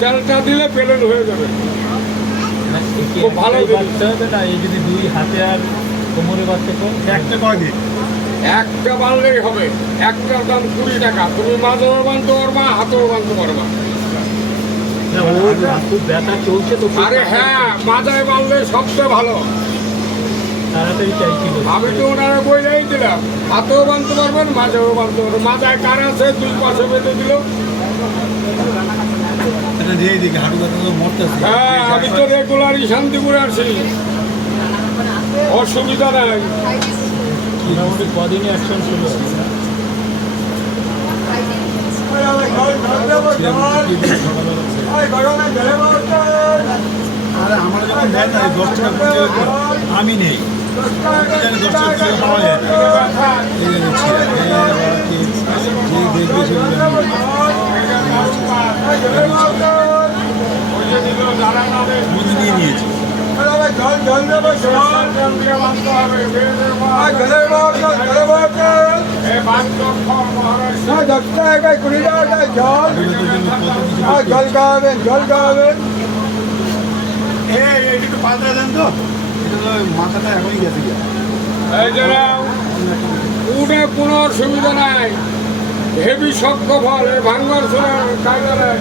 তেলটা দিলে পেলেন হয়ে যাবে। খুব ভালো বাচ্চা হবে না, এই যদি দুই হাতে আর কোমরে বাচ্চা একটা কয়দিন একটা বানলেই হবে। একটার দাম 20 টাকা। তুমি মাঝেও বানতে পারবা, হাতেও বানতে পারবা। খুব ব্যথা চলছে তো। আরে হ্যাঁ, মাজায় বানলে সবচেয়ে ভালো, তাড়াতাড়ি চাইছিল। আমি তো ওনারা বইলাই দিলাম, হাতেও বানতে পারবেন, মাঝেও বানতে পারবেন। মাজায় কার আছে 2 পাশে বেঁধে দিল। হ্যাঁ, আমি তো রেগুলারই শান্তিপুরে আছি, অসুবিধা নাই। মোটামুটি কদিনই অ্যাকশন ছিল। আমি নেই, 10 টাকা পাওয়া যায় নিয়ে নিয়েছি। জল খাওয়াবেন, জল খাওয়াবেন। একটু পাল্টা দেন তো, মাথাটা এখনই গেছে। উঠে কোনো অসুবিধা নাই, হেভি শক্ত ফল, ভাঙ্গার কায়দা নাই।